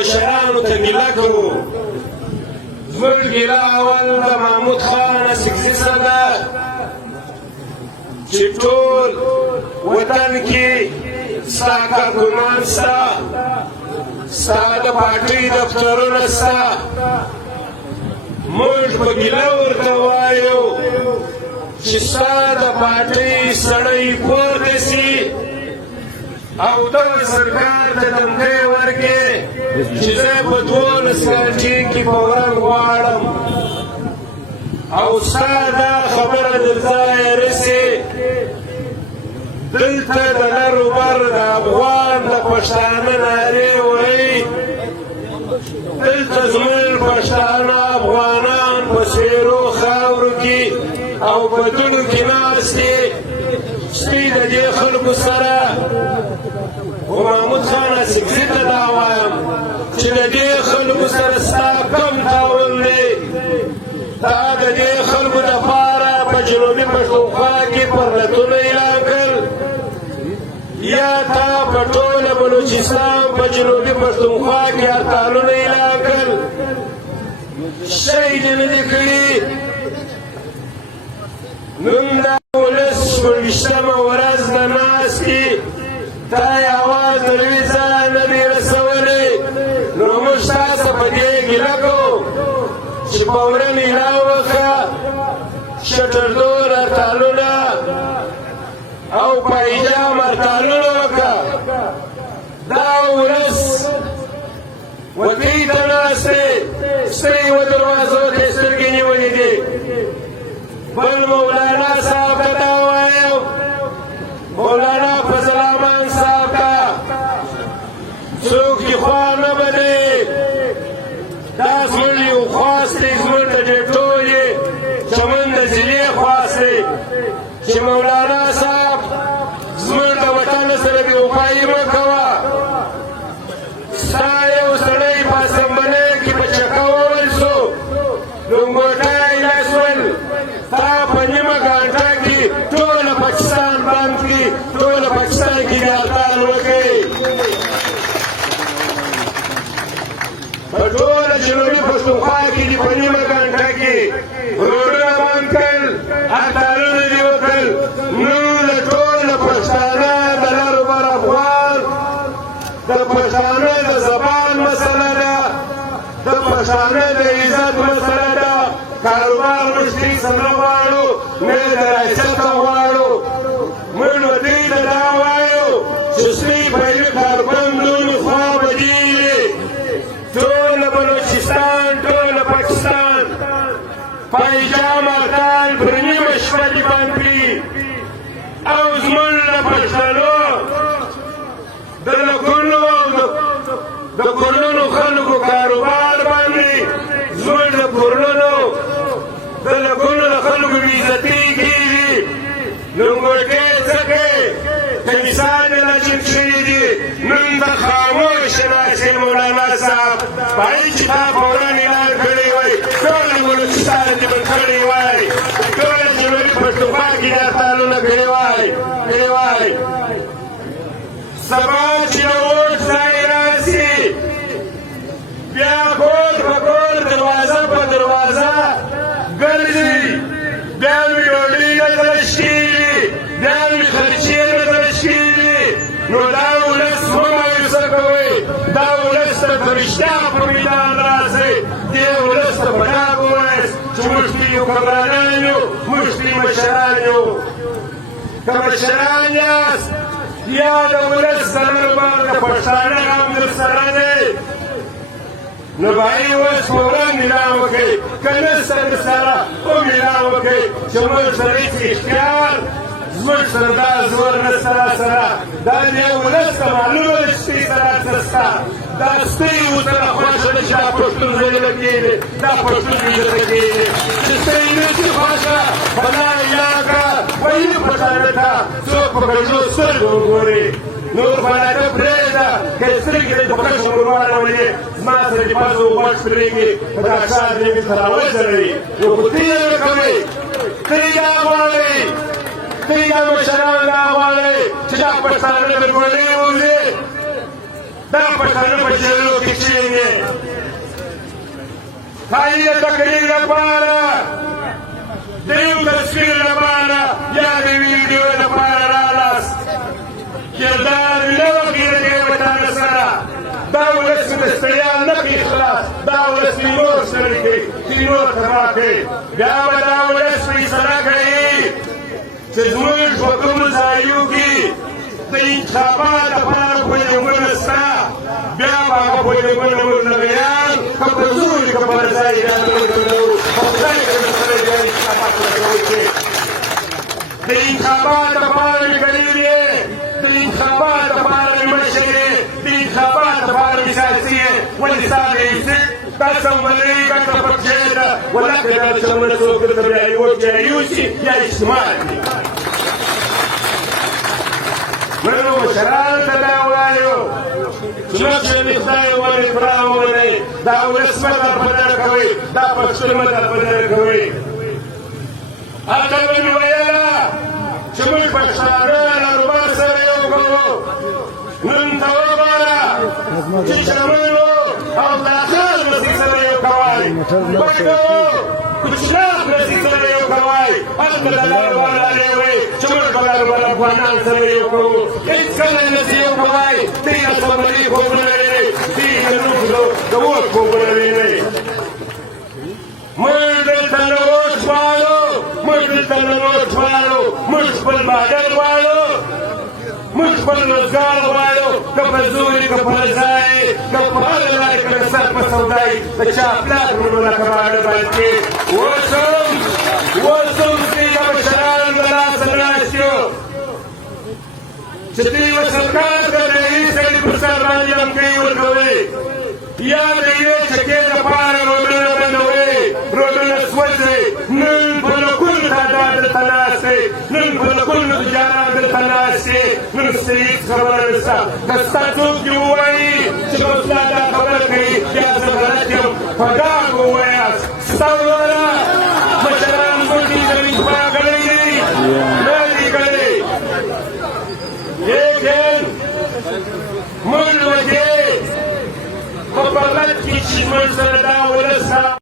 مشرانو ته ګیله کوو. زموږ ګیله اول د محمود خان اسکزي څخه ده چې ټول وطن کې ستا کارکونان سته، ستا د پارټۍ دفترونه سته. موږ په ګیله ورته وایو چې ستا د پارټۍ سړی پورته سي او دغه سرکار ته دمکی ورکړي چې زه په 12 کالچې کې فوراً غواړم او ستا دا خبره در ځایه رسي. دلته د نر و بر د افغان د پښتانه نارې وایي، دلته زموږ پښتانه افغانان په سپېرو خاورو کې او بدونو کې ناست دي. سپي د دې خلکو سره خو محمود خان اسکزي ته دا وایم چې د دې خلکو سره ستا کم تعاون دی. تا د دې خلکو دپاره په جنوبي پښتونخوا کې پرلتونه اعلان کړل، یا تا په ټوله بلوچستان په جنوبي پښتونخوا کې هړتالونه اعلان کړل. شی دې نه دي کړي. نن دا ولس شپږویشتمه ورځ د ناستې تا یې اواز د لوی ځای نه دی رسولی. نو موږ تاسو په دې ګیله کوو چې فوراً اعلان وکړه، شټردور هړتالونه او پایجام هړتالونه وکړه. دا ولس وطني ته ناست دی، سترې و دروازو ته یې سترګې نیولې دي. بل مولانا صاحب ته دا وایم، مولانا فضل الرحمن صاحب ته څوک چې خوا نه بدوي، دا زموږ یو خواست دی، زموږ د دې ټولې چمن د ضلعې خواست دی چې مولانا صاحب زموږ د وطن سره بېوفایي مه کوه. ستا یو سړی په اسمبلۍ کې په چکه وول شو، لنګوټه یې لاس ول، تا په نیمه ګانټه کې ټوله پاکستان بند کړي، ټوله پاکستان کې دې هړتال وکړي. په ټوله جنوبي پښتونخوا کې دې په نیمه ګانټه کې روډونه بند کړل، هړتالونه دې وکړل. نو د ټوله پښتانه د لر و بر افغان د پښتانه د زبان مسله ده، د پښتانه د عزت مسله ده. کاروبار موږ دې سره غواړو، نه د ریاست غواړو. موږ نو دې ته دا وایو چې سپي پیل کاربندونو خوا به دي ټوله بلوچستان، ټوله پاکستان پایجام هړتال پر نیمه شپه دې بند کړي او زموږ د پښتنو د لکونو او د کورونو خلکو کاروبار باندې زموږ د کورونو د لکونو د خلکو بېعزتي کېږي. لنګوټې څکې کمیسان یې لچک شوي دي. نن د خاموش ناصر مولانا صاحب پایي چې تا فوراً اعلان کړی وای، ټوله بلوچستان دې بند کړی وای، ټوله جنوبي پښتونخوا کې دې هړتالونه کړي وای. سبا چې د ووټ ځای راسي، بیا کور په کور، دروازه په دروازه ګرځي، بیا مې ډوډۍ نه ترش کېږي، بیا مې خرچې نه ترش کېږي. نو دا ولس مه مایوسه کوئ، دا ولس ته په رښتیا په میدان راسئ. دې ولس ته په ډاګ ووایاست چې موږ ټول حکمرانان یو، موږ ټول مشران یو. که مشران یاست یا د ولس د نر و بر د پښتانه غم در سره دی، نو باید اوس فوراً اعلان وکړئ، که نشته درسره هم اعلان وکړئ چې موږ سره هېڅ اختیار، زموږ سره دا زور نشته راسره. دا دې ولس ته معلومه ده چې سپي سره هر څه شته. دا سپي ورسره خوښه ده چې دا پښتون ذلیله کېږي، دا پښتون بېعزته کېږي. چې سپي نه شي خوښه، خدای اعلان کړه ویلي پښتانه ته څوک په کږو سترګو وګوري. نور فلانه پرېږده، که یې سترګې دې په کښو ور واړولې، زما سره دې پزه غوږ پرېږدي، په دا ښار دې مې سره وځړوي. نو خو ته یې نه کوې، ته یې دا غواړئ، ته یې دا مشران دا غواړئ چې دا پښتانه له ګولۍ ووځي. دا پښتانه په جېلو کې کښېني ښایي د تقریر لپاره د یو تصویر لپاره یا د ویډیو لپاره رالاست کردار نه وکړي د دې وطن سره دا ولس د ستړیا نه کوي خلاص دا ولس مې نور ستړي کوي چې نور تباه کوي بیا به دا ولس فیصله کوي چې زموږ په کومو ځایو کې د انتخابات لپاره پوهنګونه شته بیا به هغه پوهنګونه موږ لګیان که په زور که په ځای راټولوو او ځای کې سره بیا انتخابات ورکوي د انتخابات لپاره مې کړي دي د انتخابات لپاره مې مشر دی د انتخابات لپاره مې سیاسي دی ولې ستا رئیس دا سمبلۍ ګټه پکې ده ولکه دا چمنه څوک درته بیا یا یوسي یا اجتماع دي منو مشرانو ته دا ووایو چې نقشه مې خدای ولې پوره ومنئ دا ولس مه دربدره کوئ دا پښتون مه دربدره کوئ هلته به مې ویله چې موږ پښتانه له روبا سره یو کوو نن ته وګوره چې چمن او داخل مسیح سره یو کوئ پښتو کوچناک مسیح سره یو کوئ هلته د لاربان علیوئ چې موږ به لاربان افغانان سره یو کوو هېڅکله نسي یو کوئ دوی د سمبلۍ خوبونه وینئ دوی د ووټ خوبونه وینئ موږ دلته نه ووټ غواړو موږ دلته نه ووټ غواړو موږ خپل بهادر غواړو موږ خپل روزګار غواړو که په زور که په ځای که په هر لارې که د سر په سودایي د چا پلار وروڼو لکه باڼه باندې اوس هم دوی د مشرانو د لاسه ناست یو چې دوی یوه سرکار ته د هېڅ سړي پر سر باندې لمکۍ ورکوي یا د یوې چکې لپاره روډونه بندوي روډونه سوځي نن په لکونو تعداد دلته ناست دی نن په لکونو تجاران دلته ناست دي نن ستاسې هېڅ خبره نشته که ستا څوک دې ووایي چې مسله دا خبره کوي بیا زه غلط یم په ډاګ ووایاست ستا وروره مشران موږ دې د انتفاع کړی دي نه دي کړی لیکن موږ له دې په بغل کې چې موږ سره دا